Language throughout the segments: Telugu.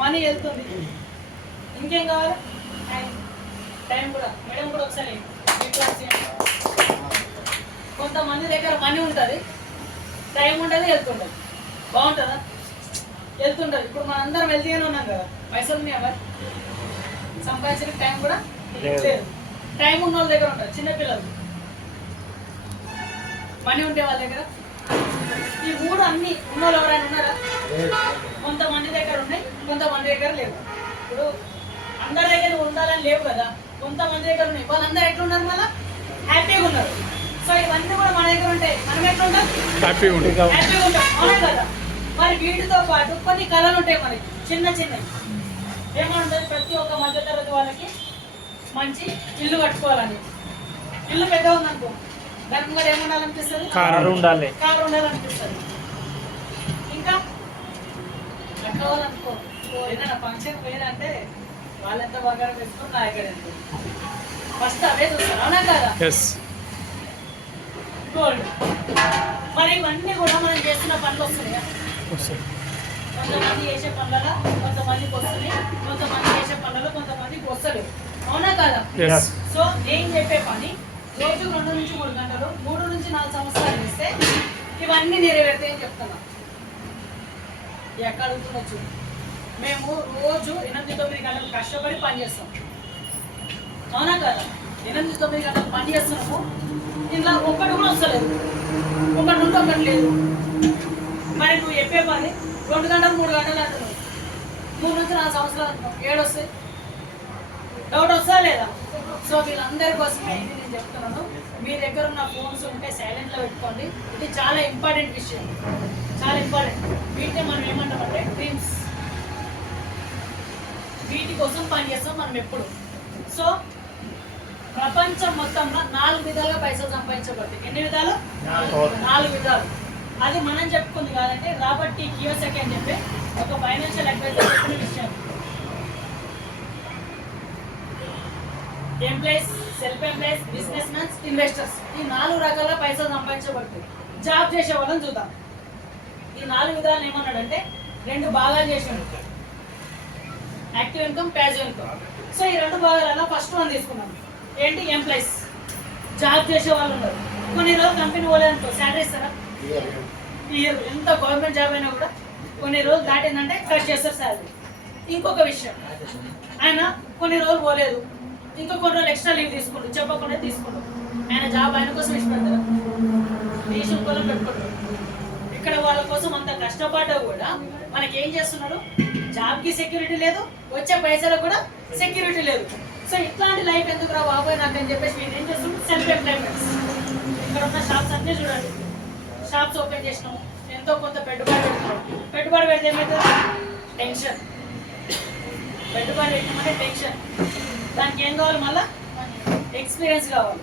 మనీ వెళ్తుంది. ఇంకేం కావాలి? టైం కూడా. మేడం కూడా ఒకసారి కొంతమంది దగ్గర మనీ ఉంటుంది, టైం ఉంటుంది, వెళ్తుంటుంది. బాగుంటుందా? వెళ్తుంటుంది. ఇప్పుడు మన అందరం వెళ్తూనే ఉన్నాం కదా, పైసలు ఉన్నాయా మరి? సంపాదించిన టైం కూడా లేదు. టైం ఉన్న వాళ్ళ దగ్గర ఉంటుంది, చిన్నపిల్లలు మనీ ఉంటే వాళ్ళ దగ్గర. ఈ మూడు అన్ని ఉన్న వాళ్ళు ఎవరైనా ఉన్నారా? కొంతమంది దగ్గర ఉన్నాయి, కొంతమంది దగ్గర లేవు. ఇప్పుడు అందరి దగ్గర ఉండాలని లేవు కదా, కొంతమంది దగ్గర ఉన్నాయి. వాళ్ళందరూ ఎట్లున్నారు? మళ్ళీ హ్యాపీగా ఉన్నారు. సో ఇవన్నీ కూడా మన దగ్గర ఉంటాయి, మనం ఎట్లా ఉంటాం? హ్యాపీగా ఉంటాం, అవునా కదా? మరి వీటితో పాటు కొన్ని కళలు ఉంటాయి మనకి, చిన్న చిన్నవి. ఏమంటుంది? ప్రతి ఒక్క మధ్యతరగతి వాళ్ళకి మంచి ఇల్లు కట్టుకోవాలని. ఇల్లు పెద్దగా ఉందనుకో, దానికి కూడా ఏముండాలనిపిస్తుంది? కారు ఉండాలనిపిస్తుంది. ఇంకా కట్టుకోవాలనుకో, ఏదైనా ఫంక్షన్ పోయినంటే వాళ్ళెంత బాగా వేసుకుని నా దగ్గర ఫస్ట్ అవే చూస్తారు, అవునా కదా? గోల్డ్. మరి ఇవన్నీ కూడా మనం చేస్తున్న పనులు వస్తున్నాయా? కొంతమంది చేసే పనులలో కొంతమందికి వస్తుంది, కొంతమంది చేసే పనులలో కొంతమందికి వస్తలేదు, అవునా కదా? సో నేను చెప్పే పని రోజు 2 నుంచి 3 గంటలు, 3 నుంచి 4 సంవత్సరాలు చేస్తే ఇవన్నీ నెరవేరుతాయని చెప్తున్నా. ఎక్కడ అడుగుతుండొచ్చు, మేము రోజు 8-9 గంటలు కష్టపడి పని చేస్తాం, అవునా కదా? 8-9 గంటలు పని చేస్తున్నాము, ఇలా ఒక్కటి కూడా వస్తలేదు, ఒకటి నుండి ఒకటి లేదు. మరి నువ్వు చెప్పే పని 2 గంటలు 3 గంటలు అంటున్నావు, 3 నుంచి 4 సంవత్సరాలు అంటున్నావు, 7 వస్తాయి. డౌట్ వస్తా లేదా? సో వీళ్ళందరి కోసమే ఇది నేను చెప్తున్నాను. మీ దగ్గర ఉన్న ఫోన్స్ ఉంటే సైలెంట్లో పెట్టుకోండి. ఇది చాలా ఇంపార్టెంట్ విషయం, చాలా ఇంపార్టెంట్. వీటిని మనం ఏమంటామంటే డ్రీమ్స్. వీటి కోసం పని చేస్తాం మనం ఎప్పుడు. సో ప్రపంచం మొత్తంలో 4 విధాలుగా పైసలు సంపాదించబడతాయి. ఎన్ని విధాలు? 4 విధాలు. అది మనం చెప్పుకుంది కాదంటే రాబర్ట్ టీ కియోసాకి అని చెప్పి ఒక ఫైనాన్షియల్ అడ్వైజర్ చెప్పిన విషయం. Employees, self employees, business mans, investors, ఈ 4 రకాల పైసలు సంపాదించబడతాయి. జాబ్ చేసే వాళ్ళని చూద్దాం. ఈ 4 విధాలు ఏమన్నాడంటే 2 భాగాలు చేసాడు, active income, passive income. So ఈ 2 భాగాలలో ఫస్ట్ వన్ తీసుకున్నాం. ఏంటి? ఎంప్లాయీస్, జాబ్ చేసే వాళ్ళు ఉన్నారు. కొన్ని రోజులు కంపెనీ పోలేదనుకో, శాలరీ ఇస్తారా? ఇయర్. ఎంత గవర్నమెంట్ జాబ్ అయినా కూడా కొన్ని రోజులు దాటిందంటే కట్ చేస్తారు శాలరీ. ఇంకొక విషయం, ఆయన కొన్ని రోజులు పోలేదు, ఇంకా కొన్ని రోజులు ఎక్స్ట్రా లీవ్ తీసుకుంటారు, చెప్పకుండా తీసుకుంటారు. ఆయన జాబ్ ఆయన కోసం ఇష్టపడతారు, దేశం కోసం పెట్టుకుంటారు. ఇక్కడ వాళ్ళ కోసం అంత కష్టపడ్డా కూడా మనకి ఏం చేస్తున్నారు? జాబ్కి సెక్యూరిటీ లేదు, వచ్చే పైసలకు కూడా సెక్యూరిటీ లేదు. సో ఇట్లాంటి లైఫ్ ఎందుకు రా బాబోయ్ నాకు అని చెప్పేసి మీరు ఏం చేస్తున్నాం? Self employments. ఇక్కడ ఉన్న షాప్స్ అన్నీ చూడండి, షాప్స్ ఓపెన్ చేసినాము, ఎంతో కొంత పెట్టుబడి పెడుతున్నాం. పెట్టుబడి పెడితే ఏమవుతుంది? టెన్షన్. పెట్టుబడి పెట్టినామంటే టెన్షన్. దానికి ఏం కావాలి? మళ్ళీ ఎక్స్పీరియన్స్ కావాలి.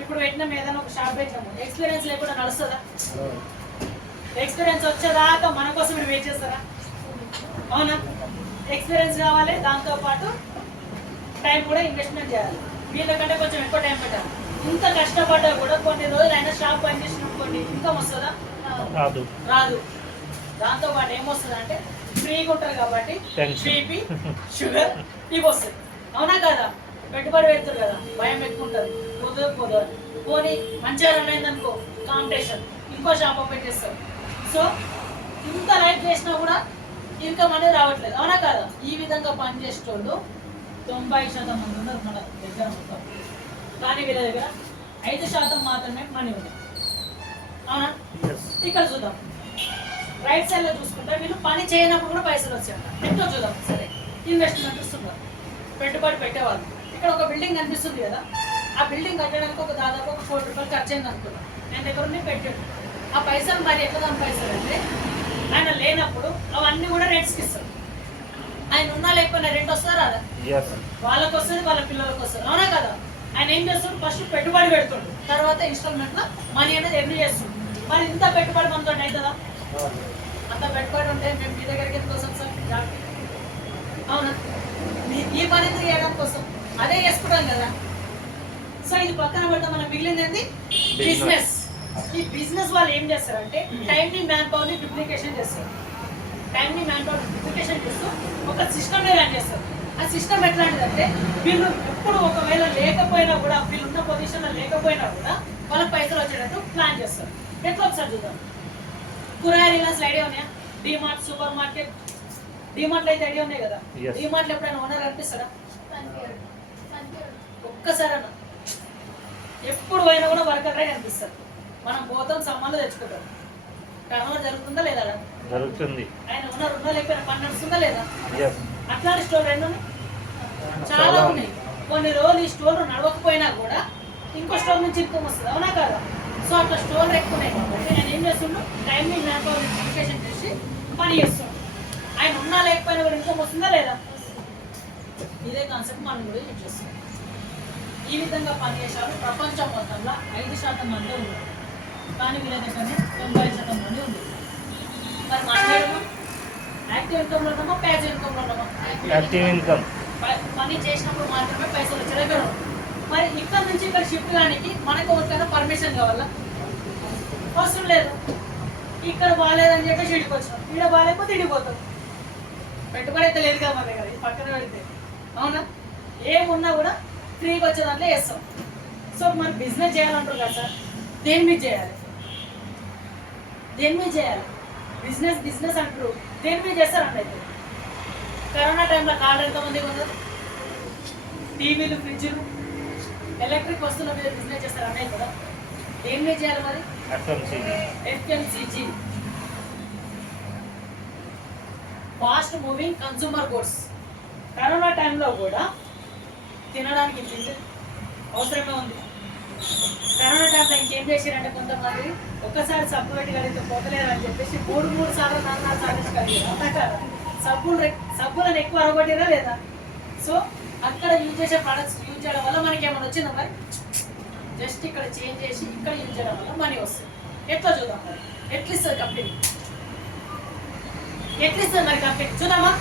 ఇప్పుడు పెట్టినాం, ఏదైనా ఒక షాప్ పెట్టినాము, ఎక్స్పీరియన్స్ లేకుండా నడుస్తుందా? ఎక్స్పీరియన్స్ వచ్చేదాకా మన కోసం మీరు వెయిట్ చేస్తారా? అవునా? ఎక్స్పీరియన్స్ కావాలి, దాంతోపాటు టైం కూడా ఇన్వెస్ట్మెంట్ చేయాలి. వీళ్ళకంటే కొంచెం ఎక్కువ టైం పెట్టాలి. ఇంత కష్టపడ్డా కూడా కొన్ని రోజులు అయినా షాప్ పని చేసినప్పుడు ఇన్కమ్ వస్తుందా? రాదు. దాంతోపాటు ఏమొస్తుంది అంటే ఫ్రీగా ఉంటారు కాబట్టి బీపీ, షుగర్ ఇవి వస్తాయి, అవునా కదా? పెట్టుబడి పెడతారు కదా, భయం ఎక్కువ ఉంటుంది, పోదు పోనీ మంచిగా రన్ అయిందనుకో కాంపిటీషన్, ఇంకో షాప్ ఓపెన్ చేస్తారు. సో ఇంత లైఫ్ చేసినా కూడా ఇన్కమ్ అనేది రావట్లేదు, అవునా కదా? ఈ విధంగా పని చేసేటోళ్ళు 90% మంది ఉన్నారు మన దగ్గర మొత్తం. కానీ వీళ్ళ దగ్గర 5% మాత్రమే మనీ ఉంది, అవునా? ఇక్కడ చూద్దాం, రైట్ సైడ్లో చూసుకుంటే వీళ్ళు పని చేయనప్పుడు కూడా పైసలు వచ్చాయంట. ఎంతో చూద్దాం సరే. ఇన్వెస్ట్మెంట్ ఇస్తున్నారు, పెట్టుబడి పెట్టేవాళ్ళు. ఇక్కడ ఒక బిల్డింగ్ కనిపిస్తుంది కదా, ఆ బిల్డింగ్ కట్టడానికి ఒక దాదాపు ఒక 1 కోటి రూపాయలు ఖర్చు అయింది అనుకున్నాం. నేను దగ్గర పెట్టాడు. ఆ పైసలు మరి ఎట్లా సంపాదిస్తారంటే ఆయన లేనప్పుడు అవన్నీ కూడా రెంట్స్కి ఇస్తారు. ఆయన ఉన్నా లేకపోయినా రెంట్ వస్తారా? వాళ్ళకి వస్తుంది, వాళ్ళ పిల్లలకు వస్తుంది, అవునా కదా? ఆయన ఏం చేస్తాడు? ఫస్ట్ పెట్టుబడి పెడుతుండు, తర్వాత ఇన్స్టాల్మెంట్లో మనీ అనేది ఎర్న్ చేస్తుంది. మరి ఇంత పెట్టుబడి మనతో అవుతుందా? అంత పెట్టుబడి ఉంటే మేము మీ దగ్గరికి ఎందుకు వస్తాం సార్ జాబ్కి? అవునా? ఈ పని ఎందుకు చేయడం కోసం అదే చేసుకుంటాం కదా. సో ఇది పక్కన పెడతాం. మనం మిగిలింది ఏంటి? బిజినెస్. ఈ బిజినెస్ వాళ్ళు ఏం చేస్తారంటే టైంని, మ్యాన్ పవర్ని డూప్లికేషన్ చేస్తారు. టైంని మ్యాన్ పవర్ డ్యూప్లికేషన్ చేస్తూ ఒక సిస్టమ్ని రన్ చేస్తారు. ఆ సిస్టమ్ ఎట్లాంటిదంటే వీళ్ళు ఎప్పుడు ఒకవేళ లేకపోయినా కూడా వీళ్ళు ఉన్న పొజిషన్లో లేకపోయినా కూడా వాళ్ళకి పైసలు వచ్చేటట్టు ప్లాన్ చేస్తారు. ఎట్లా ఒకసారి చూద్దాం. కూరగాయలు రిలయన్స్ ఐడియా ఉన్నాయా? DMart, super market. డిమార్ట్లో అయితే ఐడియా ఉన్నాయి కదా. డిమార్ట్లో ఎప్పుడైనా ఓనర్ అనిపిస్తాడా? ఒక్కసారి అన్న ఎప్పుడు పోయినా కూడా వర్కర్ కనిపిస్తారు. మనం పోతాం, సామాన్లు తెచ్చుకుంటాం. టర్నోవర్ జరుగుతుందా లేదా? జరుగుతుంది. ఆయన ఓనర్ ఉందా లేకపోయినా పని నడుస్తుందా లేదా? అట్లాంటి స్టోర్ రెండు చాలా ఉన్నాయి. కొన్ని రోజులు ఈ స్టోర్ నడవకపోయినా కూడా ఇంకో స్టోర్ నుంచి ఇన్కమ్ వస్తుంది, అవునా కదా? సో అట్లా స్టోర్ ఎక్కువ ఉన్నాయి కాబట్టి నేను ఏం చేస్తున్నాను, టైంని మ్యాన్ పవర్ డ్యూప్లికేషన్ చేసి పని చేస్తున్నాను. ఆయన ఉన్నా లేకపోయినా కూడా ఇన్కమ్ వస్తుందా లేదా? ఇదే కాన్సెప్ట్ మనం కూడా యూజ్ చేస్తాం. ఈ విధంగా పనిచేసారు ప్రపంచం మొత్తంలో 5% మంది ఉన్నారు, కానీ వీళ్ళ దగ్గరనే 90% మంది ఉంది. మరి మాట్లాడము యాక్టివ్ ఇన్కమ్లో ఉన్నామా, ప్యాసివ్ ఇన్కమ్లో ఉన్నామా? Active income. పని చేసినప్పుడు మాత్రమే పైసలు వచ్చే దగ్గర ఉంది. మరి ఇక్కడ నుంచి ఇక్కడ షిఫ్ట్ కానీ మనకు ఒకరికైనా పర్మిషన్ కావాలా? అవసరం లేదు. ఇక్కడ బాగాలేదని చెప్పేసి ఇడికి వచ్చినాం, ఇక్కడ బాగాలేకపోతే ఇడిపోతాం. పెట్టుబడి అయితే లేదు కదా మన దగ్గర, ఇది పక్కన పెడితే, అవునా? ఏమున్నా కూడా ఫ్రీగా వచ్చే దాంట్లో చేస్తాం. సో మరి బిజినెస్ చేయాలంటారు కదా సార్, దేని మీద చేయాలి? దేని మీద చేయాలి? బిజినెస్ అంటారు, దేని మీద చేస్తారంట. అయితే కరోనా టైంలో కార్డు ఎంతమంది ఉన్నారు? టీవీలు, ఫ్రిడ్జ్లు, ఎలక్ట్రిక్ వస్తువుల మీద బిజినెస్ చేస్తారు అన్నయ్య కదా. దేని మీద చేయాలి మరి? FMCG, fast moving consumer goods. Corona టైంలో కూడా తినడానికి తిండి అవసరమే ఉంది. కరోనా టైంలో ఇంకేం చేశారంటే కొంతమంది ఒక్కసారి సబ్బు పెట్టి కడిగితే పోతలేరు అని చెప్పేసి 3 సార్లు 4 సార్లు కలిగారు, అంతా కదా. సబ్బులను ఎక్కువ అరగొట్టిరా లేదా? సో అక్కడ యూజ్ చేసే ప్రొడక్ట్స్ యూజ్ చేయడం వల్ల మనకి ఏమైనా వచ్చిందా మరి? జస్ట్ ఇక్కడ చేంజ్ చేసి ఇక్కడ యూజ్ చేయడం వల్ల మనీ వస్తుంది. ఎట్లా చూద్దాం మరి? ఎట్లా ఇస్తుంది కంపెనీ? ఎట్లా ఇస్తుంది మరి కంపెనీ? చూద్దామా?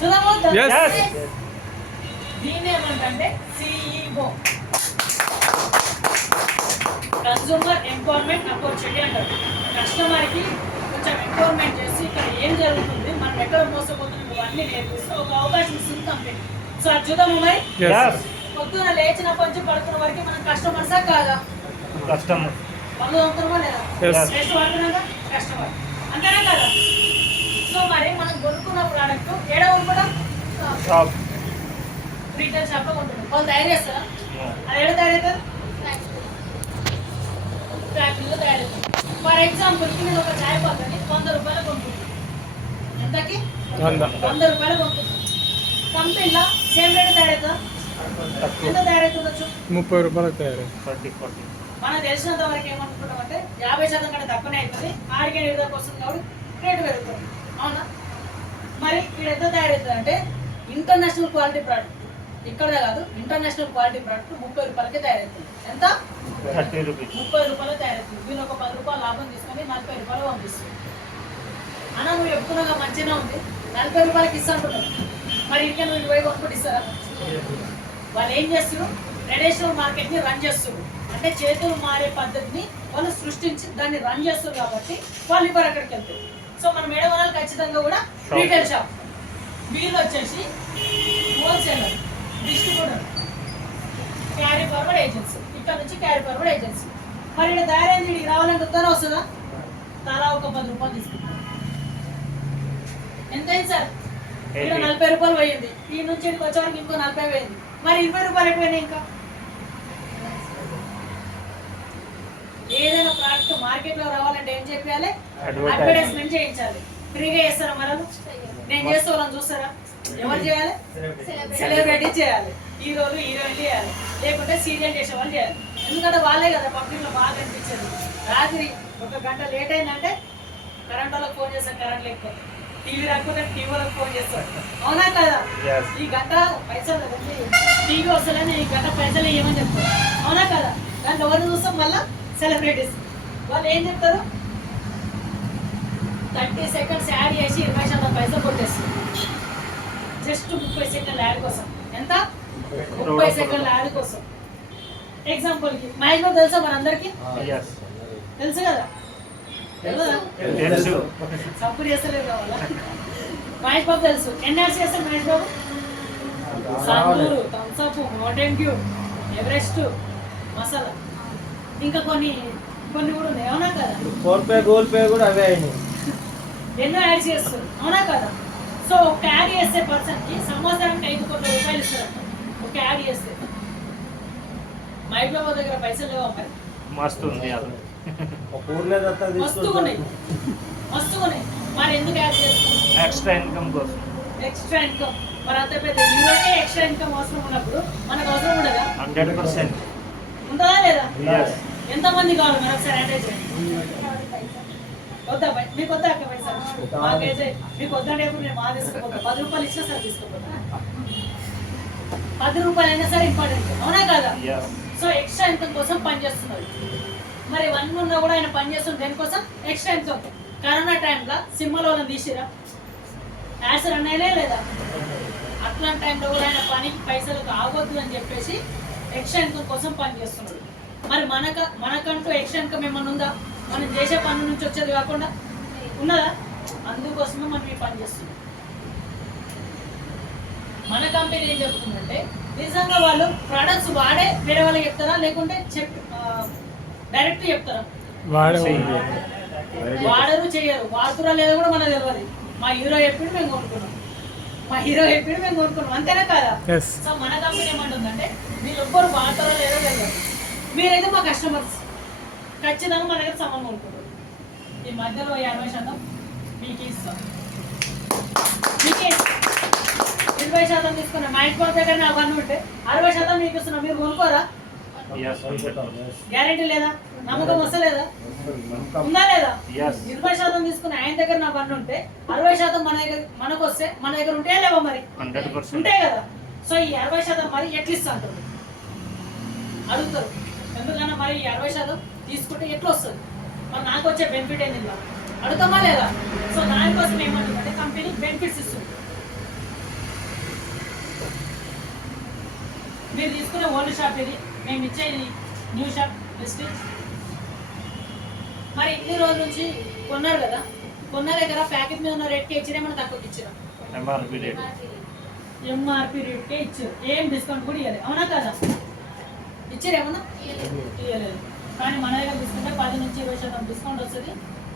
చూద్దామా? దీన్ని ఏమంటే సిఇఓ, కన్సూమర్ ఎంపవర్మెంట్ ఆపర్చునిటీ అంటారు. కస్టమర్కి కొంచెం ఎంపవర్మెంట్ చేసి ఇక్కడ ఏం జరుగుతుంది, మనం ఎక్కడ మోసపోతున్నాం ఇవన్నీ నేర్పిస్తే ఒక అవకాశం ఇస్తుంది కంపెనీ. సో అది చూద్దాము మరి. పొద్దున లేచినప్పటి నుంచి పడుతున్న వరకు మనం కస్టమర్సా కాదా? కస్టమర్. పనులు తోముతున్నామా లేదా? రెస్ట్ పడుతున్నాగా కస్టమర్, అంతేనా కదా? సో మరి మనం కొనుక్కున్న ప్రోడక్ట్ ఏడ కొనుక్కోవడం? రీటైల్ షాప్ లో కొంటున్నాం. వాళ్ళు తయారు చేస్తారా? అది ఏడ తయారవుతారు? ఫ్యాక్టరీలో తయారవుతుంది. ఫర్ ఎగ్జాంపుల్కి నేను ఒక చాయ్ పక్కని 100 రూపాయలు కొనుక్కుంటాను. ఎంతకి? 100 రూపాయలు కొనుక్కుంటాను. కంపెనీలో సేమ్ రేట్ తయారవుతుందా? ఎంత తయారవుతుండొచ్చు? 30 రూపాయలకు తయారవుతుంది. మనకు తెలిసినంత వరకు ఏమనుకుంటాం అంటే 50% కంటే తక్కువనే అవుతుంది, ఆడికే ఎదురుకు వస్తుంది కాబట్టి రేటు పెరుగుతుంది, అవునా? మరి ఇక్కడ ఎంత తయారవుతుంది అంటే ఇంటర్నేషనల్ క్వాలిటీ ప్రోడక్ట్, ఇక్కడ కాదు, ఇంటర్నేషనల్ క్వాలిటీ ప్రోడక్ట్ 30 రూపాయలకే తయారవుతుంది. ఎంత? 30 రూపాయలు తయారవుతుంది. వీళ్ళు ఒక 10 రూపాయలు లాభం తీసుకొని 40 రూపాయలు పంపిస్తుంది. అన్న నువ్వు చెప్పుకున్నాగా మంచిగా ఉంది, 40 రూపాయలకి ఇస్తా అంటున్నావు, మరి ఇంకా నువ్వు 20 కొనుక్కుంటూ ఇస్తారా? వాళ్ళు ఏం చేస్తున్నారు? ట్రెడిషనల్ మార్కెట్ని రన్ చేస్తున్నారు. అంటే చేతులు మారే పద్ధతిని వాళ్ళు సృష్టించి దాన్ని రన్ చేస్తారు కాబట్టి వాళ్ళు ఇప్పుడు అక్కడికి వెళ్తారు. సో మన మేడం వాళ్ళు ఖచ్చితంగా కూడా రీటైల్ షాప్, వీళ్ళు వచ్చేసి wholesaler, distributor, carry forward agency, ఇక్కడ నుంచి క్యారీ ఫార్వర్డ్ ఏజెన్సీ. మరి ఇక్కడ దారేంది ఇక్కడికి రావాలంటే ఉత్తరం వస్తుందా? తలా ఒక 10 రూపాయలు తీసుకుంటాం. ఎంతైంది సార్? ఇక్కడ 40 రూపాయలు పోయింది, ఈ నుంచి ఇక్కడికి వచ్చేవారికి ఇంకో 40 పోయింది, మరి 20 రూపాయలు అయిపోయినాయి. ఇంకా ఏదైనా ప్రోడక్ట్ మార్కెట్లో రావాలంటే ఏం చెప్పాలి? అడ్వర్టైజ్మెంట్ చేయించాలి. ఫ్రీగా చేస్తారా? మనం నేను చేస్తే వాళ్ళని చూస్తారా? ఎవరు చేయాలి? సెలబ్రిటీ చేయాలి, హీరోలు హీరోయిన్ చేయాలి, లేకుంటే సీరియల్ చేసే వాళ్ళు చేయాలి. ఎందుకంటే వాళ్ళే కదా పబ్లిక్లో బాగా అనిపించేది. రాత్రి 1 గంట లేట్ అయిందంటే కరెంట్ వాళ్ళకి ఫోన్ చేస్తారు, కరెంట్ లేకపోతే. టీవీ రాకపోతే టీవీ వాళ్ళకి ఫోన్ చేస్తారు, అవునా కదా? ఈ గంట పైసలు టీవీ వస్తుందని ఈ గంట పైసలు ఏమని చెప్తారు, అవునా కదా? దాంట్లో ఎవరిని చూస్తాం? మళ్ళీ సెలబ్రిటీస్. వాళ్ళు ఏం చెప్తారు? 30 సెకండ్స్ యాడ్ చేసి 20% పైసలు కొట్టేస్తారు. జస్ట్ 30 సెకండ్ల యాడ్ కోసం. ఎంత? 30 సెకండ్ల యాడ్ కోసం. ఎగ్జాంపుల్కి మహేష్ బాబు తెలుసా మనందరికీ? తెలుసు కదా. తెలియదా? తెలుసు. సపోర్ట్ చేస్తలేదు కావాలా? మహేష్ బాబు తెలుసు. ఎన్ఆర్సీ చేస్తారు మహేష్ బాబు. సంగూరు, థమ్స్అప్, మౌంటైన్ క్యూ, ఎవరెస్ట్, మసాలా, ఇంకా కొన్ని కొన్ని కూడా ఉన్నాయి. అవునా కదా? ఫోన్ పే గూగుల్ పే కూడా అవే అయినాయి. ఎన్నో యాడ్ చేస్తారు. అవునా కదా? సో ఒక యాడ్ చేస్తే పర్సన్కి సంవత్సరానికి 5 కోట్ల రూపాయలు ఇస్తారు. ఒక యాడ్ చేస్తే మహేష్ బాబు దగ్గర పైసలు లేవా మరి? మస్తు ఉంది అది. మస్తుగా ఉన్నాయి, మస్తుగా ఉన్నాయి. మరి ఎందుకు యాడ్ చేస్తారు? ఎక్స్ట్రా ఇన్కమ్ కోసం. Extra income. మరి అంత పెద్ద హీరోకే ఎక్స్ట్రా ఇన్కమ్ అవసరం ఉన్నప్పుడు మనకు అవసరం ఉండదా? 100%. ఉంటుందా లేదా? Yes. ఎంతమంది కావాలి మరి ఒకసారి అటెండ్ చేయండి. వద్దా భయ్? మీకు వద్దా అక్క పైసలు? మాకైతే మీకు వద్దంటే ఎప్పుడు నేను మా తీసుకుపోతా. 10 రూపాయలు ఇచ్చినా సరే తీసుకుపోతా. 10 రూపాయలు అయినా సరే ఇంపార్టెంట్. అవునా కదా? Yes. సో ఎక్స్ట్రా ఇన్కమ్ కోసం పనిచేస్తున్నారు. మరి ఇవన్నీ ఉన్నా కూడా ఆయన పనిచేస్తుంది దేనికోసం? Extra income. కరోనా టైంలో సినిమాలో వాళ్ళని తీసిరా, యాడ్స్ రన్ అయినా లేదా? అట్లాంటి టైంలో కూడా ఆయన పనికి పైసలు కావద్దు అని చెప్పేసి ఎక్స్ట్రా ఇన్కమ్ కోసం పనిచేస్తున్నాడు. మరి మనకంటూ ఎక్స్ట్రా ఇన్కమ్ ఏమన్నా ఉందా? మనం చేసే పని నుంచి వచ్చేది కాకుండా ఉన్నదా? అందుకోసమే మనం ఈ పని చేస్తున్నాం. మన కంపెనీ ఏం చెప్తుందంటే నిజంగా వాళ్ళు ప్రొడక్ట్స్ వాడే వేరే వాళ్ళకి చెప్తారా, లేకుంటే డైరెక్ట్ చెప్తారా? వాడరు, చెయ్యరు. వాడుతురా లేదో కూడా మనకు తెలియదు. మా హీరో చెప్పిండు మేము కొనుక్కున్నాం, మా హీరో చెప్పిండు మేము కొనుక్కున్నాం. అంతేనా కాదా? సో మన కంపెనీ ఏమంటుందంటే వీళ్ళు ఎవ్వరు వాడతారో లేదో తెలియదు. మీరైతే మా కస్టమర్స్ ఖచ్చితంగా మన దగ్గర సామాన్ కొనుక్కుంటారు. ఈ మధ్యలో 50% మీకే ఇస్తాం. మీకే 20% తీసుకున్నా. మా ఇంటి బాబు దగ్గర అవన్నీ ఉంటే 60% మీకు ఇస్తున్నాం. మీరు కొనుక్కోరా? Yes. గ్యారెంటీ లేదా? నమ్మకం వస్తలేదా? ఉందా లేదా? Yes. 20% తీసుకుని ఆయన దగ్గర నా పన్ను ఉంటే 60% మన దగ్గర మనకు వస్తే మన దగ్గర ఉంటే లేవా మరి? 100%. ఉంటాయి కదా. సో ఈ 60% మరి ఎట్లా ఇస్తా అంటారు అడుగుతారు. ఎందుకన్నా మరి ఈ 60% తీసుకుంటే ఎట్లా వస్తుంది? మరి నాకు వచ్చే బెనిఫిట్ ఏంది ఇలా అడుగుతామా లేదా? సో దానికోసం ఏమంటుందంటే కంపెనీ బెనిఫిట్స్ ఇస్తుంది. మీరు తీసుకునే ఓల్డ్ షాప్ ఇది, మేము ఇచ్చేది న్యూ షాప్ డిస్ట్రిక్ట్. మరి ఇన్ని రోజుల నుంచి కొన్నారు కదా, కొన్న దగ్గర ప్యాకెట్ మీద ఉన్న రేట్కే ఇచ్చినా మనం తక్కువకి ఇచ్చినా MRP rate. ఎంఆర్పి రేట్కే ఇచ్చారు. ఏం డిస్కౌంట్ కూడా ఇవ్వలేదు. అవునా కదా? ఇచ్చారు ఏమన్నా? ఇవ్వలేదు. కానీ మన దగ్గర తీసుకుంటే 10 నుంచి 20% డిస్కౌంట్ వస్తుంది.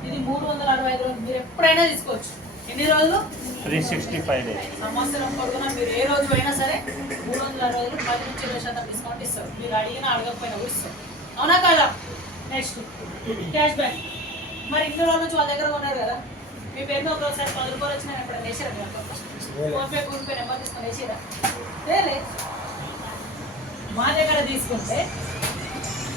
ఇది 365 రోజులు మీరు ఎప్పుడైనా తీసుకోవచ్చు. ఎన్ని రోజులు? 365 days. సంవత్సరం పొడుగునా మీరు ఏ రోజు అయినా సరే 360 రోజులు 10 నుంచి 20% డిస్కౌంట్ ఇస్తారు. మీరు అడిగినా అడగకపోయినా కూడా ఇస్తారు. అవునా కదా? Next cash back. మరి ఇన్ని రోజుల నుంచి వాళ్ళ దగ్గర ఉన్నారు కదా, మీ పేరులో ఒకసారి 10 రూపాయలు వచ్చినా ఎప్పుడు వేసారా? ఫోన్పే గూగుల్ పే నెంబర్ తీసుకొని వేసారా? లేలే. మా దగ్గర తీసుకుంటే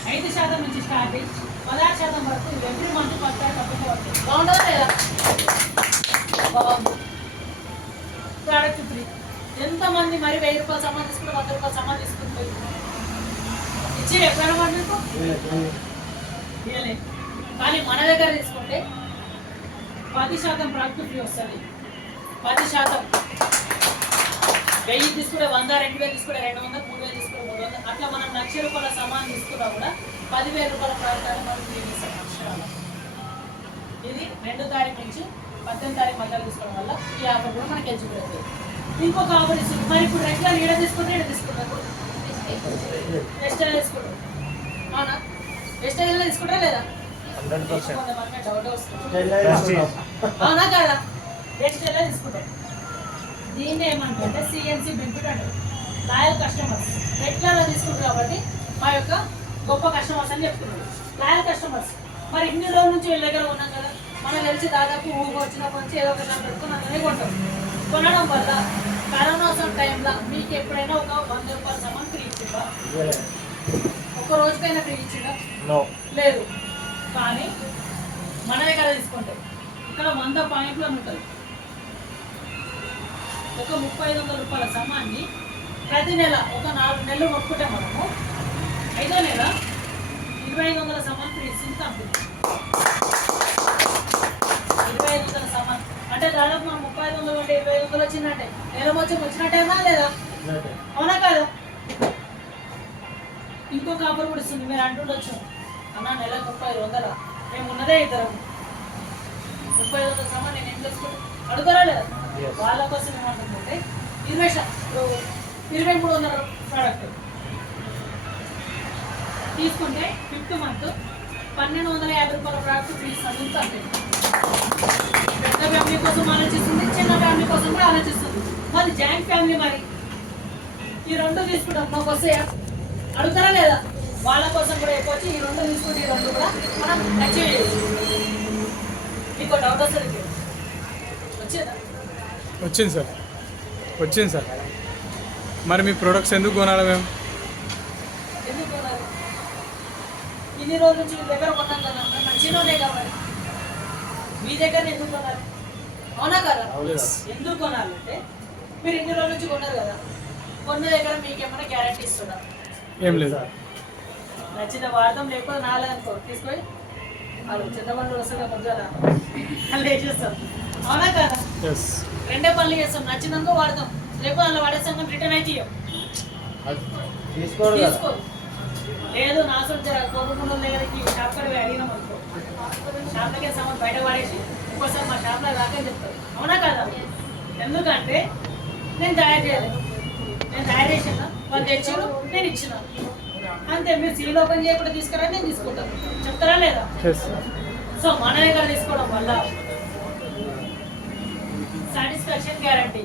5% నుంచి స్టార్టింగ్ 16% వరకు ఎవ్రీ మంత్ 10 తప్పకుండా పడుతుంది. బాగుంటుందా లేదా? బాగుంది. Product free. ఎంతమంది మరి 1000 రూపాయలు సామాన్ తీసుకుంటే 100 రూపాయలు సామాన్ తీసుకుంటే ఇచ్చి ఎప్పుడైనా మాట మీకు ఇవ్వలేదు. కానీ మన దగ్గర తీసుకుంటే 10% ప్రోడక్ట్ ఫ్రీ వస్తుంది. 10%. 1000 తీసుకుంటే 100, 2000 తీసుకుంటే 200, 3000 తీసుకుంటే 300. అట్లా మనం 1,00,000 రూపాయల సామాన్ తీసుకున్నా కూడా 10,000 రూపాయల ప్రోడక్ట్ మనం ఫ్రీ ఇస్తాం అక్షరాలు. ఇది 2వ తారీఖు నుంచి 18వ తారీఖు మధ్యలో తీసుకోవడం వల్ల ఈ ఆఫర్ కూడా మనకి ఎలిజిబుల్ అవుతుంది. ఇంకొక ఆఫర్ ఇస్తుంది. మరి ఇప్పుడు రెగ్యులర్ ఈడ తీసుకుంటే ఈడ తీసుకుంటారు, వెస్టైల్ తీసుకుంటారు. అవునా? వెస్టైల్ తీసుకుంటారా లేదా? 100%. డౌట్ వస్తుంది. అవునా కదా? వెస్టైల్ తీసుకుంటారు. దీన్ని ఏమంటే సిఎన్సి బెనిఫిట్ అంటారు. లాయల్ కస్టమర్స్ రెగ్యులర్గా తీసుకుంటారు కాబట్టి మా యొక్క గొప్ప కస్టమర్స్ అని చెప్తున్నారు. Loyal customers. మరి ఇన్ని రోజుల నుంచి వీళ్ళ దగ్గర ఉన్నాం కదా, మనకు తెలిసి దాదాపు ఊరికి వచ్చినప్పటి నుంచి ఏదో ఒక షాప్ పెట్టుకుని అందులోనే కొంటాం. కొనడం వల్ల కరోనా టైంలో మీకు ఎప్పుడైనా ఒక 100 రూపాయల సామాన్ ఫ్రీ ఇచ్చిందా? ఒక రోజుకైనా ఫ్రీ ఇచ్చిందా? లేదు. కానీ మన దగ్గర తీసుకుంటే ఇక్కడ 100 పాయింట్లు అని ఉంటుంది. ఒక 3,500 రూపాయల సామాన్ని ప్రతి నెల ఒక 4 నెలలు కొట్టుకుంటే మనము 5వ నెల 2,500 సామాన్ ఫ్రీ ఇస్తుంది కంపెనీ. 2,500 సామాన్ అంటే దాదాపు మనం 3,500 అంటే 2,500 వచ్చిందంటే నెల మొత్తం వచ్చినట్టేనా లేదా? అవునా కాదా? ఇంకొక ఆఫర్ కూడా ఇస్తుంది. మీరు అంటుండొచ్చు, అన్న నెలకు 30,000 మేము ఉన్నదే ఇద్దరం, 30,000 సామాన్ నేను ఏం చేసుకుంటాను అడుగుతారా లేదా? Yes. వాళ్ళ కోసం ఏమంటుందంటే 2300 ప్రోడక్ట్ తీసుకుంటే 5th మంత్ 1,250 రూపాయల ప్రోడక్ట్ ఫ్రీ ఇస్తుంది. పెద్ద ఫ్యామిలీ కోసం ఆలోచిస్తుంది, చిన్న ఫ్యామిలీ కోసం కూడా ఆలోచిస్తుంది. మరి జాయింట్ ఫ్యామిలీ మరి ఈ రెండు తీసుకుంటాం మాకు వస్తే అడుగుతారా లేదా? వాళ్ళ కోసం కూడా ఎక్కువ ఈ రెండు తీసుకుంటే ఈ రెండు కూడా మనం అచీవ్ చేయొచ్చు. మీకు డౌట్ వస్తుంది వచ్చేదా? వచ్చింది సార్. మరి మీ ప్రొడక్ట్స్ ఎందుకు కొనాలి మేము? ఎందుకు కొనాలి? ఇన్ని రోజుల నుంచి మీ దగ్గర కొన్నాం కదా, మేము మంచిగానే కావాలి. మీ దగ్గర ఎందుకు కొనాలి? అవునా కదా? ఎందుకు కొనాలంటే మీరు ఇన్ని రోజుల నుంచి కొన్నారు కదా, కొన్న దగ్గర మీకు ఏమైనా గ్యారంటీ ఇస్తున్నారు? ఏం లేదు. నచ్చిన వాడతాం, లేకపోతే నాలుగు తీసుకొని వాళ్ళు చింతపండు వస్తుంది పొద్దున వాళ్ళు వేసేస్తాం. అవునా కదా? ఎస్. రెండే పనులు చేస్తాం, నచ్చినందుకు వాడతాం, లేకపోతే అలా వాడేస్తాం కానీ రిటర్న్ అయితే ఇవ్వం. తీసుకోడు కదా. తీసుకో లేదు నా సొంత కోరుకున్న దగ్గరికి షాప్ కాడ అడిగినాం అనుకో, షాప్లకే సామాన్ బయట వాడేసి ఇంకోసారి మా షాప్లో రాకని చెప్తారు. అవునా కదా? ఎందుకంటే నేను తయారు చేయలేదు, నేను తయారు చేసిన వాళ్ళు తెచ్చారు, నేను ఇచ్చిన అంతే. మీరు సీల్ ఓపెన్ చేయకుండా తీసుకురా, నేను తీసుకుంటాను. చెప్తారా లేదా? ఎస్. సో మన దగ్గర తీసుకోవడం వల్ల సాటిస్ఫాక్షన్ గ్యారంటీ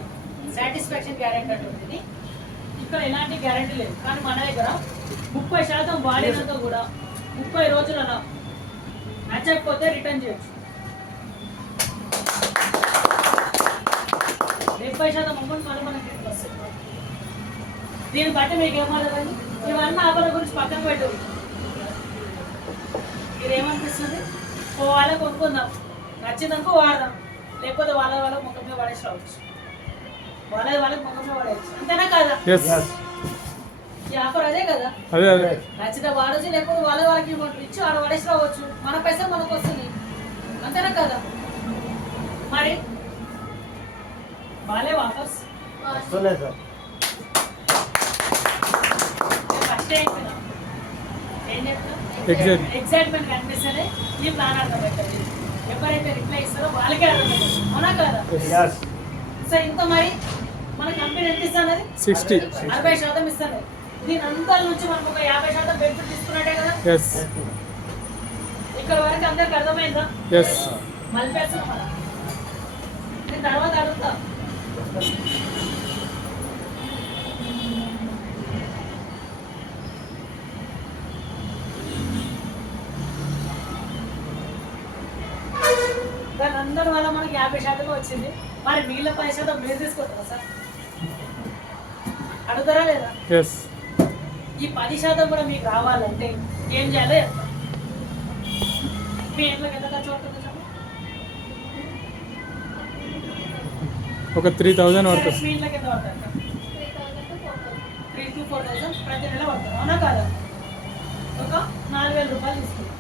ఉంటుంది. ఇక్కడ ఎలాంటి గ్యారంటీ లేదు, కానీ మన దగ్గర 30% వాడినంత కూడా 30 రోజులలో నచ్చకపోతే రిటర్న్ చేయొచ్చు. 70% అమౌంట్ మళ్ళీ మనకి తిరిగి వస్తుంది. దీన్ని బట్టి మీకు ఏమవుతుందండి? ఇవన్నీ ఆఫర్ల గురించి పక్కన పెట్టు. ఇది ఏమనిపిస్తుంది? పోవాలా కొనుక్కుందాం, నచ్చిందనుకో వాడదాం, లేకపోతే వాళ్ళ ముఖం మీద పడేసి రావచ్చు, వాళ్ళకి ముఖం మీద పడేయచ్చు. అంతేనా కదా? ఎస్. ఈ ఆఫర్ అదే కదా. అదే. నచ్చితే వాడచ్చు, లేకపోతే వాళ్ళకి ఇవ్వండి, ఇచ్చి ఆడ పడేసి రావచ్చు, మన పైసలు మనకు వస్తుంది. అంతేనా కదా? మరి బాగాలేవు ఆఫర్స్. వస్తున్నాయి సార్. ఫస్ట్ ఏం చెప్తాం? Exactly. ఎగ్జైట్మెంట్ కనిపిస్తేనే ఈ ప్లాన్ అర్థమవుతుంది. ఎవరైతే రిప్లై ఇస్తారో వాళ్ళకే అర్థమవుతుంది. అవునా కదా? Yes. సో ఇంత మరి మన కంపెనీ ఎంత ఇస్తున్నది? 60. 60% ఇస్తున్నది. దీని అంతా నుంచి మనం ఒక 50% బెనిఫిట్ తీసుకున్నట్టే కదా. ఎస్. ఇక్కడ వరకు అందరికి అర్థమైందా? ఎస్. మలిపేస్తున్నాం మనం. నేను తర్వాత అడుగుతా. దాని అందరి వల్ల మనకి 50% వచ్చింది. మరి మిగిలిన 10% మీరు తీసుకుంటారా సార్? అడుగుతారా లేదా? ఎస్. ఈ 10% కూడా మీకు రావాలంటే ఏం చేయాలో చెప్తాను. మీ ఇంట్లోకి ఎంత ఖర్చు అవుతుందో చెప్పండి. ఒక 3,000 పడుతుంది. మీ ఇంట్లోకి ఎంత పడుతుంది? 3,000 to 4,000 ప్రతి నెల పడుతుంది. అవునా కాదా? ఒక 4,000 రూపాయలు తీసుకుంటాం.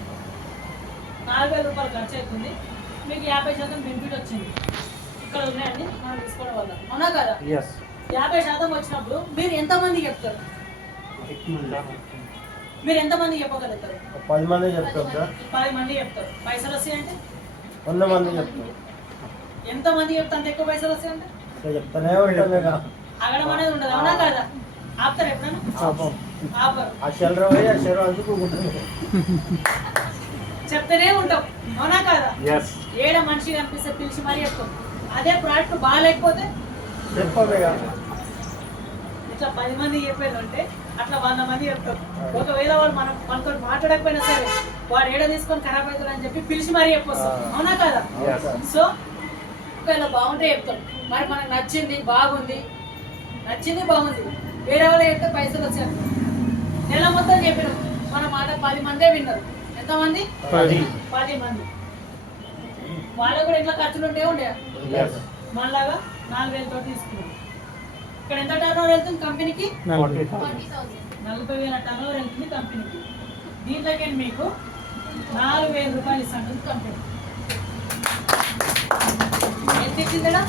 4,000 రూపాయలు ఖర్చు అవుతుంది, మీకు 50% బెనిఫిట్ వచ్చింది. ఇక్కడ ఉన్నాయండి మనం తీసుకోవడం వల్ల. అవునా కదా? Yes. 50% వచ్చినప్పుడు మీరు ఎంతమంది చెప్తారు? మీరు ఎంతమంది చెప్పగలుగుతారు? 10 మంది చెప్తాం సార్. 10 మంది చెప్తారు. పైసలు వస్తాయంటే 100 మంది చెప్తాం. ఎంతమంది చెప్తే అంత ఎక్కువ పైసలు వస్తాయంటే ఇంకా చెప్తానే ఉంటాం ఇక. అగడం అనేది ఉండదు. అవునా కదా? ఆపుతారు ఎప్పుడైనా? పాపం. ఆపరు. ఆ షెల్టర్ పోయి ఆ షెల్టర్ అందుకుంటుంది. చెప్తూనే ఉంటాం. అవునా కదా? ఎస్. ఏడ మనిషి కనిపిస్తే పిలిచి మరీ చెప్తాం. అదే ప్రోడక్ట్ బాగాలేకపోతే చెప్పాం ఇక. ఇట్లా 10 మంది చెప్పేది అంటే అట్లా 100 మంది చెప్తాం. ఒకవేళ వాడు మనతో మాట్లాడకపోయినా సరే వాడు ఏడ తీసుకొని ఖరాబ్ అవుతాడు అని చెప్పి పిలిచి మరీ చెప్పొస్తాం. అవునా కదా? సో ఒకవేళ బాగుంటే చెప్తాం. మరి మనకు నచ్చింది బాగుంది వేరే వాళ్ళు చెప్తే పైసలు వచ్చారు. నెల మొత్తం చెప్పినాం, మన మాట 10 మందే విన్నారు. ఎంతమంది? 10 మంది. వాళ్ళకు కూడా ఇట్లా ఖర్చులు ఉండే మనలాగా 4,000 తోటి తీసుకున్నాం. ఇక్కడ ఎంత టర్న్ ఓవర్ వెళ్తుంది కంపెనీకి? 40,000 టర్న్ ఓవర్ వెళ్తుంది కంపెనీకి. దీంట్లోకి మీకు 4,000 రూపాయలు ఇస్తాను కంపెనీ. ఎంత ఇచ్చిందా?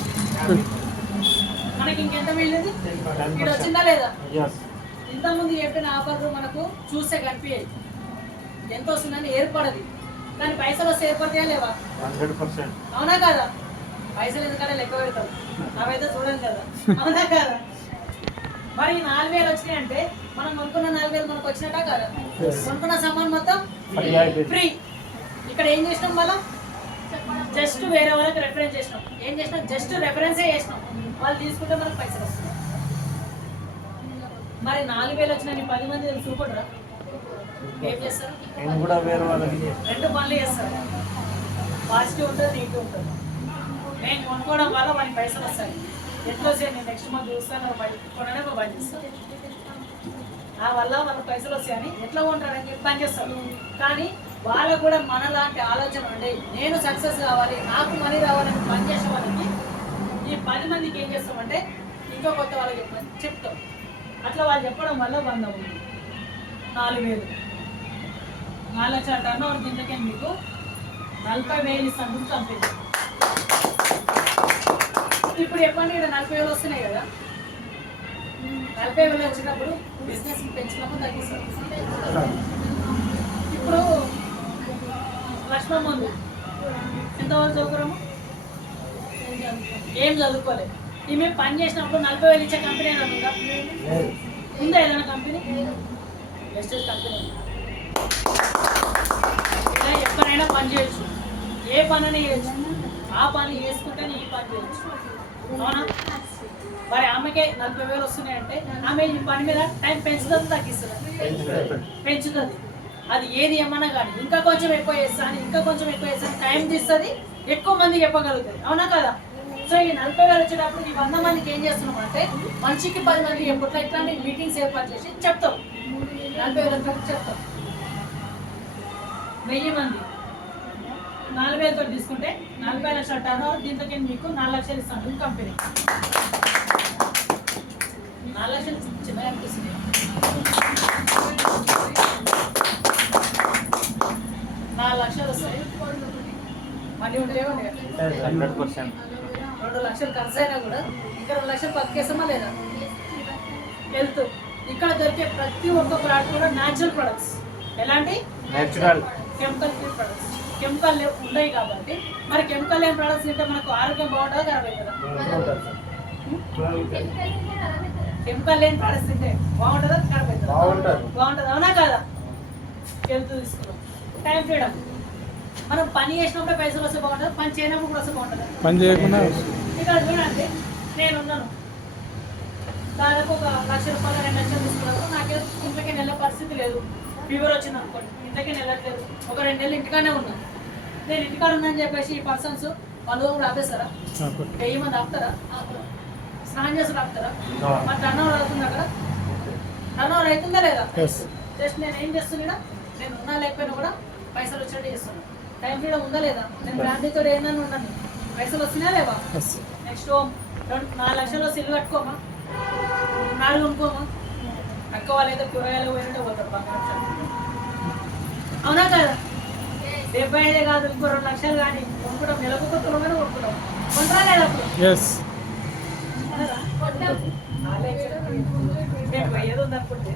మనకి ఇంకెంత మిగిలింది? ఇక్కడ వచ్చిందా లేదా? ఇంతకుముందు చెప్పిన ఆఫర్లు మనకు చూస్తే కనిపించేది ఎంత వస్తుందని ఏర్పడది. దాని పైసలు వస్తే ఏర్పడతాయా లేవా? 100%. అవునా కదా? పైసలు ఎందుకంటే లెక్క పెడతాం, అవైతే చూడండి కదా, అవునా కదా? మరి 4,000 వచ్చినాయి అంటే మనం కొనుక్కున్న 4,000 మనకు వచ్చినట్టా కదా? కొనుక్కున్న సామాన్ మొత్తం ఫ్రీ. ఇక్కడ ఏం చేసినాం మళ్ళా? జస్ట్ వేరే వాళ్ళకి రెఫరెన్స్ చేసినాం. ఏం చేసినాం? జస్ట్ రెఫరెన్సే చేసినాం. వాళ్ళు తీసుకుంటే మనకు పైసలు వస్తున్నాయి. మరి 4,000 వచ్చిన 10 మంది చూపడరా? ఏం చేస్తారు? నేను కూడా వేరే వాళ్ళకి రెండు పనులు చేస్తారు. పాజిటివ్ ఉంటుంది, నెగిటివ్ ఉంటుంది. నేను కొనుక్కోవడం వల్ల మనకి పైసలు వస్తాయి. ఎట్లా వస్తాయి? నేను నెక్స్ట్ మంత్ చూస్తాను, కొనడే బంద్ చేస్తాను. ఆ వల్ల మనకు పైసలు వస్తాయని ఎట్లా కొంటారని చెప్పి పని చేస్తాను. కానీ వాళ్ళకు కూడా మనలాంటి ఆలోచన ఉండే, నేను సక్సెస్ కావాలి, నాకు మనీ రావాలని పని చేసే వాళ్ళకి ఈ 10 మందికి ఏం చేస్తామంటే ఇంకో కొత్త వాళ్ళకి చెప్తాం. అట్లా వాళ్ళు చెప్పడం వల్ల 100 ఉంది. 4,000 4 లక్షల టర్న్ ఓవర్ కిందకే మీకు 40,000 ఇస్తాను కంపెనీ. ఇప్పుడు చెప్పండి, ఇక్కడ 40,000 వస్తున్నాయి కదా, 40,000 వచ్చినప్పుడు బిజినెస్ పెంచినప్పుడు తగ్గిస్తాం. ఇప్పుడు లక్ష్మణ్ ముందు ఎంతవరకు చదువుకున్నాము? ఏం చదువుకోలేదు. మేము పని చేసినప్పుడు 40,000 ఇచ్చే కంపెనీ ఏదైనా ఉందా? ఉందా ఏదైనా కంపెనీ? Wastage company. ఇలా ఎక్కడైనా పని చేయొచ్చు, ఏ పని చేయొచ్చు. ఆ పని చేసుకుంటేనే ఈ పని చేయొచ్చు, అవునా? మరి ఆమెకే 40,000 వస్తున్నాయంటే ఆమె ఈ పని మీద టైం పెంచుతుంది, తగ్గిస్తుంది? పెంచుతుంది. అది ఏది ఏమన్నా కానీ ఇంకా కొంచెం ఎక్కువ చేస్తాను, ఇంకా కొంచెం ఎక్కువ చేస్తాను, టైం తీస్తుంది, ఎక్కువ మంది చెప్పగలుగుతుంది, అవునా కదా? సో ఈ 40,000 వచ్చేటప్పుడు ఈ 100 మందికి ఏం చేస్తున్నాం అంటే మనిషికి 10 మందికి ఎప్పట్లో ఇట్లాంటి మీటింగ్స్ ఏర్పాటు చేసి చెప్తాం. 40,000 చెప్తాం. 1000 మంది 4,000తో తీసుకుంటే 40 లక్షల టర్న్ ఓవర్. దీంట్లోకి మీకు 4 లక్షలు ఇస్తాను కంపెనీ. 4 లక్షలు చిన్నగా అనిపిస్తుంది. 4 లక్షలు వస్తాయి, మనీ ఉండేవో 100%. 2 లక్షలు ఖర్చు అయినా కూడా ఇంకా 2 లక్షలు బతికేస్తామా లేదా? హెల్త్. ఇక్కడ దొరికే ప్రతి ఒక్క ప్రోడక్ట్ కూడా న్యాచురల్ ప్రొడక్ట్స్. ఎలాంటి? Natural. Chemical free products. Chemical ఉన్నాయి కాబట్టి మరి కెమికల్ లేని ప్రొడక్ట్స్ తింటే మనకు ఆరోగ్యం బాగుంటుందా, ఖరాబ్ అవుతుందా? కెమికల్ లేని ప్రొడక్ట్స్ తింటే బాగుంటుందా, ఖరాబ్ అవుతుందా? బాగుంటుంది, అవునా కదా? హెల్త్ తీసుకున్నాం. Time freedom. మనం పని చేసినప్పుడే పైసలు వస్తే బాగుంటుంది, పని చేయనప్పుడు కూడా వస్తే బాగుంటుంది. పని చేయకుండా ఇక్కడ చూడండి, నేనున్నాను, దాదాపు ఒక 1,00,000 రూపాయలు 2 లక్షలు తీసుకున్నప్పుడు నాకే ఇంట్లోకి నెల పరిస్థితి లేదు. ఫీవర్ వచ్చింది అనుకోండి, ఇంట్లోకి నెలట్లేదు, ఒక 2 నెలలు ఇంటికానే ఉన్నాను. నేను ఇంటికాడ ఉన్నాను చెప్పేసి ఈ పర్సన్స్ వాళ్ళు కూడా ఆపేస్తారా? 1000 మంది ఆపుతారా? స్నానం చేస్తారు ఆపుతారా? మరి టర్న్ ఓవర్ అవుతుంది అక్కడ, టర్న్ ఓవర్ అవుతుందా లేదా? జస్ట్ నేను ఏం చేస్తున్నా, నేను ఉన్నా లేకపోయినా కూడా పైసలు వచ్చేట్టు చేస్తున్నాను. టైం ఫ్రీడమ్ ఉందా లేదా? నేను ఫ్యామిలీతో ఏదైనా ఉన్నాను, పైసలు వస్తున్నాయా లేవా? నెక్స్ట్ 4 లక్షలు సిల్లు కట్టుకోమా, 4 కొనుక్కోమా. అక్క వాళ్ళు అయితే కూరగాయలు పోయినట్టే పోతారు బంగారం, అవునా కదా? 75 కాదు, ఇంకో 2 లక్షలు కానీ కొనుక్కుంటాం. నెలకు కొనుక్కుంటాం, కొనుక్కుంటాం. కొంటారా లేదా? అప్పుడు నేను పోయేది ఉంది అనుకుంటే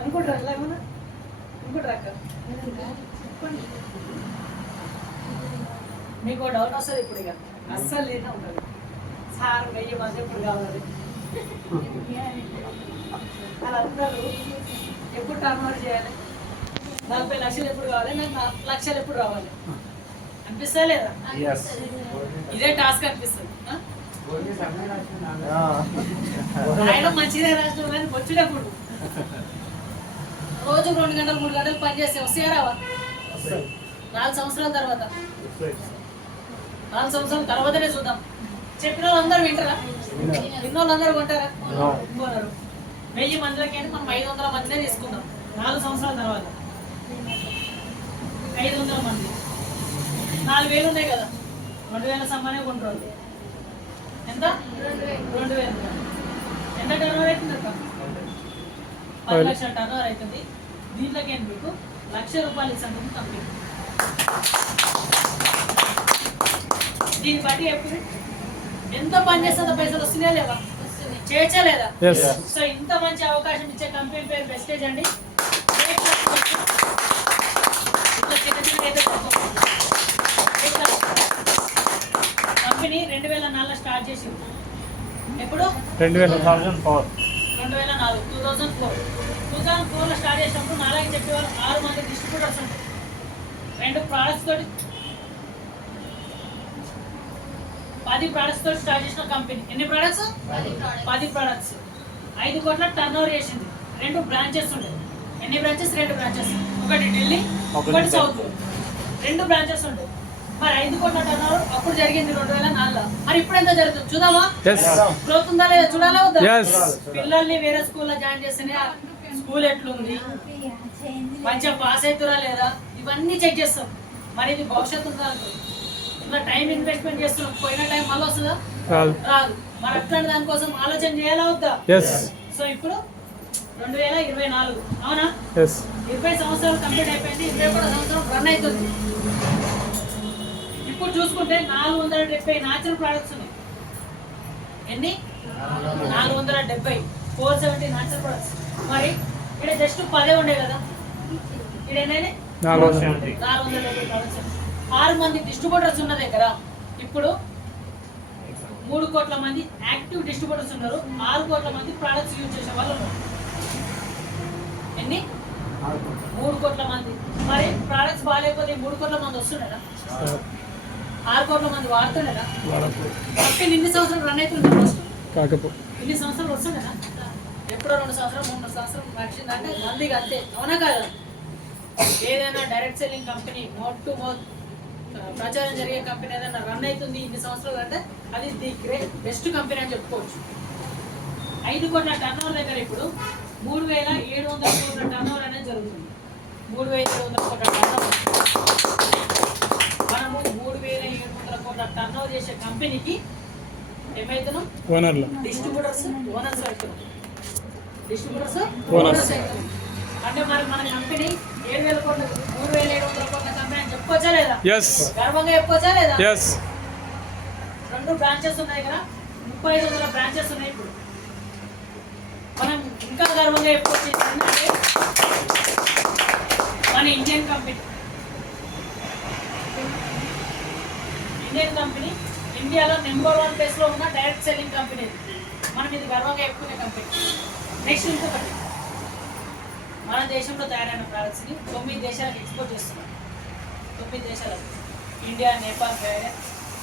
అనుకుంటారా? అట్లా ఏమన్నా అనుకుంటారా అక్క? మీకు డౌట్ వస్తుంది ఇప్పుడు, ఇక అస్సలు లేదా ఉంటుంది సార్ 1000 మంది ఎప్పుడు కావాలి అలా అందరూ ఎప్పుడు టర్న్ ఓవర్ చేయాలి, 40 లక్షలు ఎప్పుడు కావాలి, నాకు 4 లక్షలు ఎప్పుడు రావాలి అనిపిస్తా లేదా? ఇదే టాస్క్ అనిపిస్తుంది. రాయడం మంచిదే రాష్ట్రం, కానీ వచ్చేటప్పుడు రోజు 2 గంటలు 3 గంటలు పని చేస్తే వస్తాయా రావా? 4 సంవత్సరాల తర్వాత, 4 సంవత్సరాల తర్వాతనే చూద్దాం. చెప్పిన వాళ్ళందరూ వింటారా? విన్న వాళ్ళందరూ కొంటారా? కొనరు. 1000 మందిలకి అంటే మనం 500 మందినే తీసుకుందాం. 4 సంవత్సరాల తర్వాత 500 మంది 4,000 ఉన్నాయి కదా, 2,000 సమ్మానే కొంటారు. ఎంత? 2,000. ఎంత టర్న్ ఓవర్ అవుతుంది అక్క? 10 లక్షల టర్న్ ఓవర్ అవుతుంది. దీంట్లోకి మీకు 1,00,000 రూపాయలు ఇస్తాను కంపెనీ. దీన్ని బట్టి ఎప్పుడు ఎంత పని చేస్తుందో పైసలు వస్తున్నాయా లేవా? చేయచ్చా లేదా? సో ఇంత మంచి అవకాశం ఇచ్చే కంపెనీ పేరు వెస్టేజ్ అండి. చిన్న చిన్న అయితే కంపెనీ 2004 స్టార్ట్ చేసింది. ఎప్పుడు 2004 2004లో స్టార్ట్ చేసినప్పుడు నాలుగు చెప్పేవారు 6 మంది డిస్ట్రిబ్యూటర్స్ ఉంటారు. 2 products తోటి 10 products తోటి స్టార్ట్ చేసిన కంపెనీ. ఎన్ని ప్రొడక్ట్స్? 10 products. 5 కోట్ల టర్న్ ఓవర్ చేసింది. 2 బ్రాంచెస్ ఉండేవి. ఎన్ని బ్రాంచెస్? 2 బ్రాంచెస్. ఒకటి ఢిల్లీ, ఒకటి సౌత్. 2 బ్రాంచెస్ ఉంటాయి. మరి 5 కోట్ల టర్న్ ఓవర్ అప్పుడు జరిగింది 2004లో. మరి ఇప్పుడు ఎంత జరుగుతుంది చూద్దామా? గ్రోత్ ఉందా లేదా చూడాలా వద్దా? పిల్లల్ని వేరే స్కూల్లో జాయిన్ చేస్తేనే స్కూల్ ఎట్లుంది, మంచిగా పాస్ అవుతురా లేదా, ఇవన్నీ చెక్ చేస్తాం. మరి ఇది భవిష్యత్తు ఉందా అంటుంది. ఇలా టైం ఇన్వెస్ట్మెంట్ చేస్తున్నాం, పోయిన టైం మళ్ళీ వస్తుందా? రాదు. మరి అట్లాంటి దానికోసం ఆలోచన చేయాలా వద్దా? సో ఇప్పుడు 2024 అవునా? 20 సంవత్సరాలు కంప్లీట్ అయిపోయింది. 21వ సంవత్సరం రన్ అవుతుంది. ఇప్పుడు చూసుకుంటే 470 న్యాచురల్ ప్రొడక్ట్స్ ఉన్నాయి. ఎన్ని? 470, 470 న్యాచురల్ ప్రొడక్ట్స్. మరి ఇక్కడ జస్ట్ 10 ఉండే కదా, ఇక్కడ ఎన్ని? 470 ప్రొడక్ట్స్. 6 మంది డిస్ట్రిబ్యూటర్స్ ఉన్న దగ్గర ఇప్పుడు 3 కోట్ల మంది యాక్టివ్ డిస్ట్రిబ్యూటర్స్ ఉన్నారు. 6 కోట్ల మంది ప్రొడక్ట్స్ యూజ్ చేసే వాళ్ళు ఉన్నారు. ఎన్ని? 3 కోట్ల మంది. మరి ప్రొడక్ట్స్ బాగాలేకపోతే 3 కోట్ల మంది వస్తున్నారా? 6 కోట్ల మంది వాడుతున్నారా? ఇన్ని సంవత్సరాలు రన్ అవుతుంది ఫస్ట్ కాకపోతే ఇన్ని సంవత్సరాలు వస్తుండేనా? ఎప్పుడో 2 సంవత్సరాలు 3 సంవత్సరాలు నడిచిందంటే మందికి అంతే. అవునా కాదా? ఏదైనా direct selling company, mouth to mouth ప్రచారం జరిగే కంపెనీ ఏదైనా రన్ అవుతుంది ఇన్ని సంవత్సరాలు అంటే అది ది బెస్ట్ కంపెనీ అని చెప్పుకోవచ్చు. 5 కోట్ల టర్న్ ఓవర్ దగ్గర ఇప్పుడు 3,700 కోట్ల టర్న్ ఓవర్ అనేది జరుగుతుంది. 3,700 కోట్ల టర్న్ ఓవర్. మనము 3,700 కోట్ల టర్న్ ఓవర్ చేసే కంపెనీకి ఏమైతున్నాం? డిస్ట్రిబ్యూటర్స్, ఓనర్స్ అవుతున్నాం. డిస్ట్రిబ్యూటర్స్, ఓనర్స్ అవుతున్నాం. అంటే మరి మన కంపెనీ 7,000 కోట్ల 3,700 కోట్ల కంపెనీ అని చెప్పుకోవచ్చా లేదా? గర్వంగా చెప్పుకోవచ్చా లేదా? 2 బ్రాంచెస్ ఉన్నాయి కదా, 3,500 బ్రాంచెస్ ఉన్నాయి. ఇప్పుడు మనం ఇంకా గర్వంగా చెప్పుకోవచ్చు ఏంటంటే మన ఇండియన్ కంపెనీ ఇండియాలో నెంబర్ 1 ప్లేస్లో ఉన్న డైరెక్ట్ సెల్లింగ్ కంపెనీ. మనం ఇది గర్వంగా చెప్పుకునే కంపెనీ. నెక్స్ట్ ఇంకొకటి, మన దేశంలో తయారైన ప్రోడక్ట్స్ని 9 దేశాలకు ఎక్స్పోర్ట్ చేస్తున్నాం. 9 దేశాలకు. India, Nepal,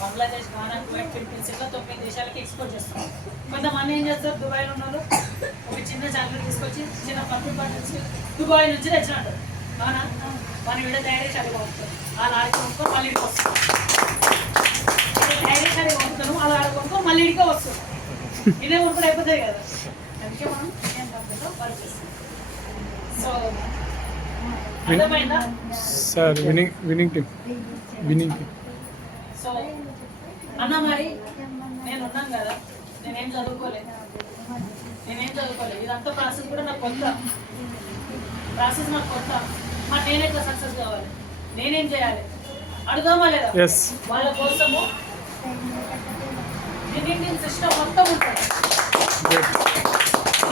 Bangladesh, Ghana, Kuwait, Philippines ఇట్లా 9 దేశాలకి ఎక్స్పోర్ట్ చేస్తున్నాం. కొంతమంది ఏం చేస్తారు, దుబాయ్లో ఉన్నారు ఒక చిన్న చాక్లెట్ తీసుకొచ్చి చిన్న పర్ఫ్యూమ్ బాటిల్స్ దుబాయ్ నుంచి తెచ్చినట్టు. అవునా? మన వీడ తయారు చేసి అది పంపుతాం. వాళ్ళు ఆడికి పంపుతాం, మళ్ళీ ఇడికి వస్తాం. తయారు చేసి అది పంపుతాను, వాళ్ళు ఆడ పంపుతాం, మళ్ళీ ఇడికే వస్తాం. ఇదే పంపుడు అయిపోతాయి కదా. అందుకే మనం ఇండియన్ కంపెనీలో వర్క్ చేస్తాం. సో అర్థమైందా? Winning team. సో అన్న మరి నేను ఉన్నాను కదా, నేనేం చదువుకోలేదు. ఇదంతా ప్రాసెస్ కూడా నాకు కొత్త. మరి నేనెట్లా సక్సెస్ కావాలి? నేనేం చేయాలి? అడుగుదామా లేదా? వాళ్ళ కోసము ఇండియన్ సిస్టమ్ మొత్తం ఉంటుంది.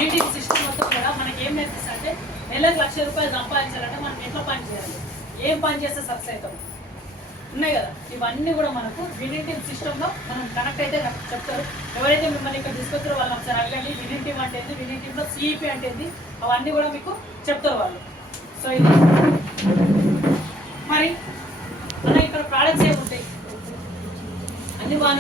ఇండియన్ సిస్టమ్ మొత్తం కూడా మనకి ఏం నేర్పిస్తా అంటే నెలకు ₹1,00,000 సంపాదించాలంటే మనం ఎట్లా పని చేయాలి, ఏం పని చేస్తే సక్సెస్ అవుతాం ఉన్నాయి కదా. ఇవన్నీ కూడా మనకు వినింగ్ టీమ్ సిస్టంలో మనం కనెక్ట్ అయితే చెప్తారు. ఎవరైతే మిమ్మల్ని ఇక్కడ తీసుకొచ్చారో వాళ్ళు ఒకసారి అడగండి వినింగ్ టీమ్ అంటే ఏంది, వినింగ్ టీంలో సిఇపి అంటే ఏంది, అవన్నీ కూడా మీకు చెప్తారు వాళ్ళు. సో ఇది మరి అలా ఇక్కడ ప్రోడక్ట్స్ ఏముంటాయి అన్ని బాగా